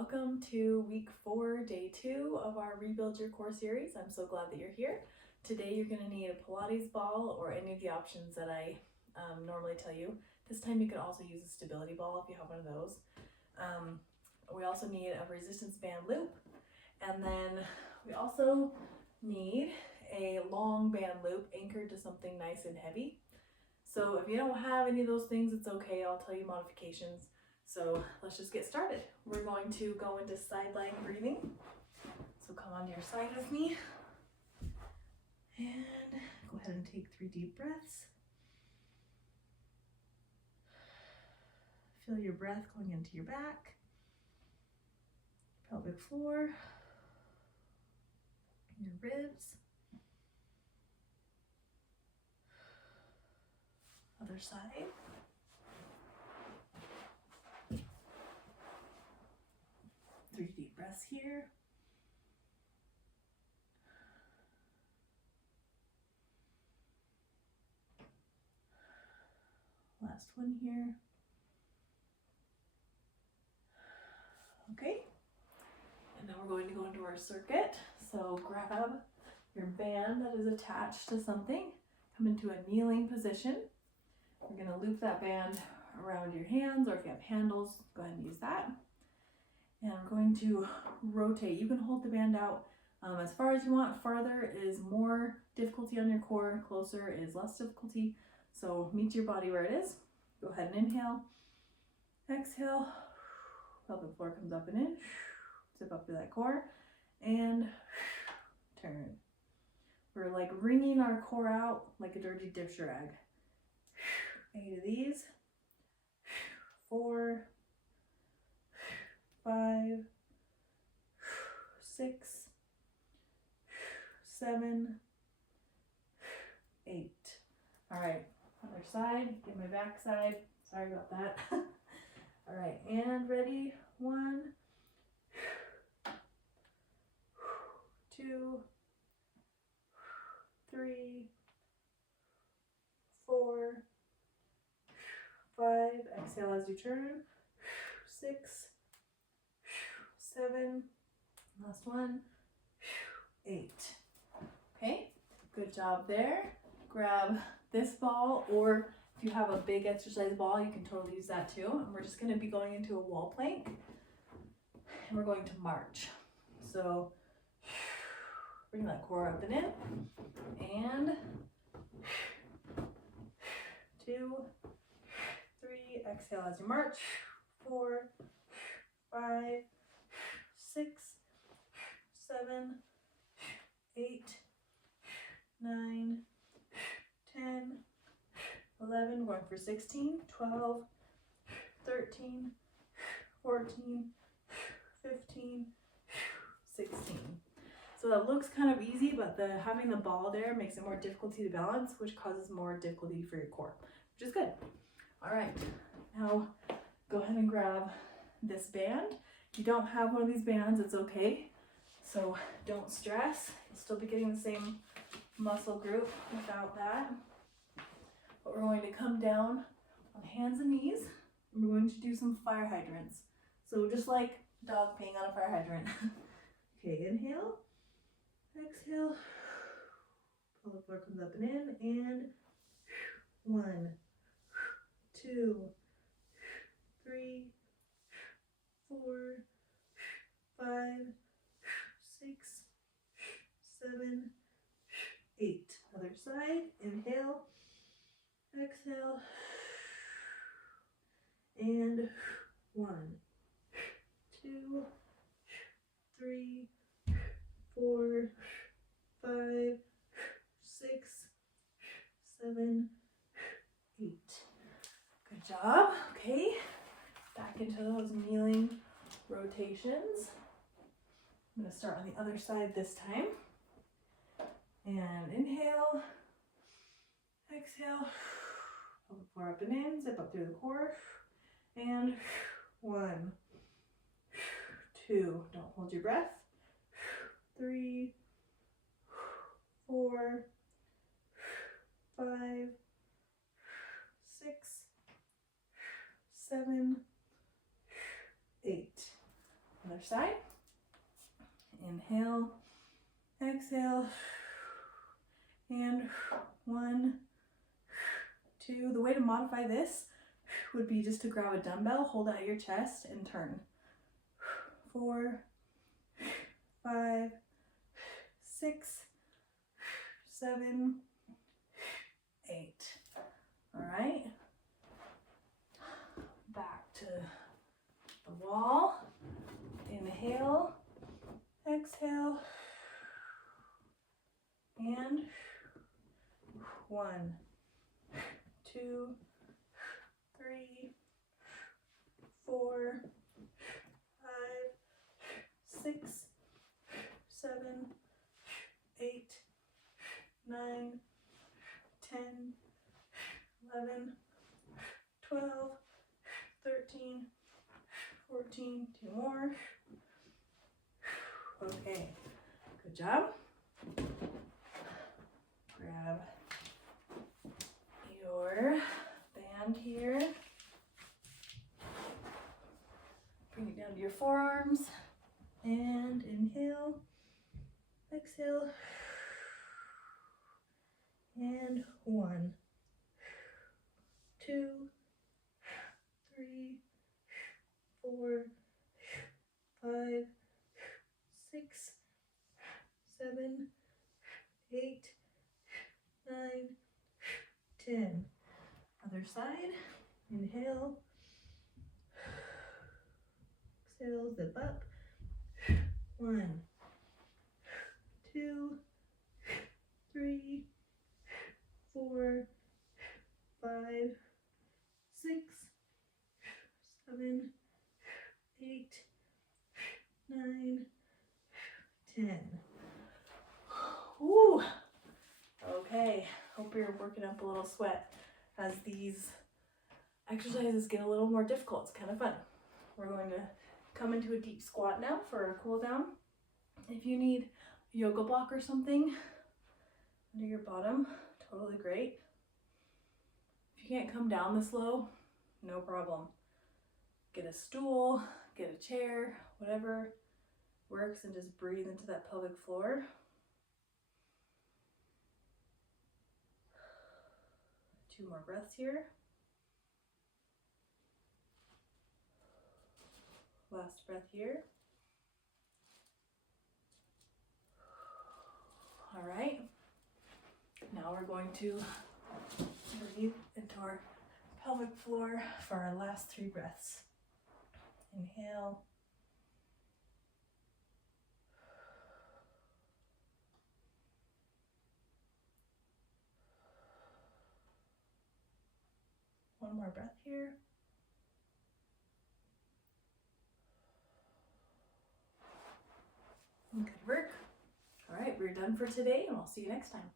Welcome to week 4, day 2 of our Rebuild Your Core series. I'm so glad that you're here. Today you're going to need a Pilates ball or any of the options that I normally tell you. This time you could also use a stability ball if you have one of those. We also need a resistance band loop, and then we also need a long band loop anchored to something nice and heavy. So if you don't have any of those things, it's okay. I'll tell you modifications. So let's just get started. We're going to go into side lying breathing. So come onto your side with me and go ahead and take 3 deep breaths. Feel your breath going into your back, pelvic floor, your ribs. Other side. Three deep breaths here. Last one here. Okay. And now we're going to go into our circuit. So grab your band that is attached to something. Come into a kneeling position. We're going to loop that band around your hands, or if you have handles, go ahead and use that. And we're going to rotate. You can hold the band out as far as you want. Farther is more difficulty on your core, closer is less difficulty. So meet your body where it is. Go ahead and inhale, exhale, pelvic floor comes up and in, zip up to that core, and turn. We're like wringing our core out like a dirty dish rag. 8 of these, 4, 5, 6, 7, 8. All right, other side, get my back side. Sorry about that. All right, and ready? 1, 2, 3, 4, 5. Exhale as you turn. 6, 7, last one, 8. Okay, good job there. Grab this ball, or if you have a big exercise ball, you can totally use that too. And we're just going to be going into a wall plank, and we're going to march. So bring that core up and in, and 2, 3, exhale as you march, 4, 5, 6, 7, 8, 9, 10, 11, going for 16, 12, 13, 14, 15, 16. So that looks kind of easy, but having the ball there makes it more difficulty to balance, which causes more difficulty for your core, which is good. All right, now go ahead and grab this band. If you don't have one of these bands, it's okay. So don't stress. You'll still be getting the same muscle group without that. But we're going to come down on hands and knees. And we're going to do some fire hydrants. So just like dog peeing on a fire hydrant. Okay, inhale, exhale. Pelvic floor comes up and in, and 1, 2, 3, 4, 5, 6, 7, 8. Other side. Inhale, exhale, and 1, 2, 3, 4, 5, 6, 7, 8. Good job. Okay, back into those kneeling rotations. I'm going to start on the other side this time. And inhale, exhale, pelvic floor up and in, zip up through the core, and 1, 2, don't hold your breath, 3, 4, 5, 6, 7, 8. Other side. Inhale, exhale, and 1, 2. The way to modify this would be just to grab a dumbbell, hold out your chest, and turn. 4, 5, 6, 7, 8. All right. Back to the wall. Inhale, exhale, and 1, 2, 3, 4, 5, 6, 7, 8, 9, 10, 11, 12, 13, 14. 2 more. Okay, good job. Grab your band here. Bring it down to your forearms. And inhale, exhale, and 1, 2, 3, 4, 5, 6, 7, 8, 9, 10. Other side. Inhale, exhale, zip up. 1, 2, 3, 4, 5, 6, 7, 8, 9, 10. Ooh. Okay, hope you're working up a little sweat as these exercises get a little more difficult. It's kind of fun. We're going to come into a deep squat now for a cool down. If you need a yoga block or something under your bottom, totally great. If you can't come down this low, no problem. Get a stool, get a chair, whatever works, and just breathe into that pelvic floor. Two more breaths here. Last breath here. All right. Now we're going to breathe into our pelvic floor for our last 3 breaths. Inhale. One more breath here. Good work. All right, we're done for today, and I'll see you next time.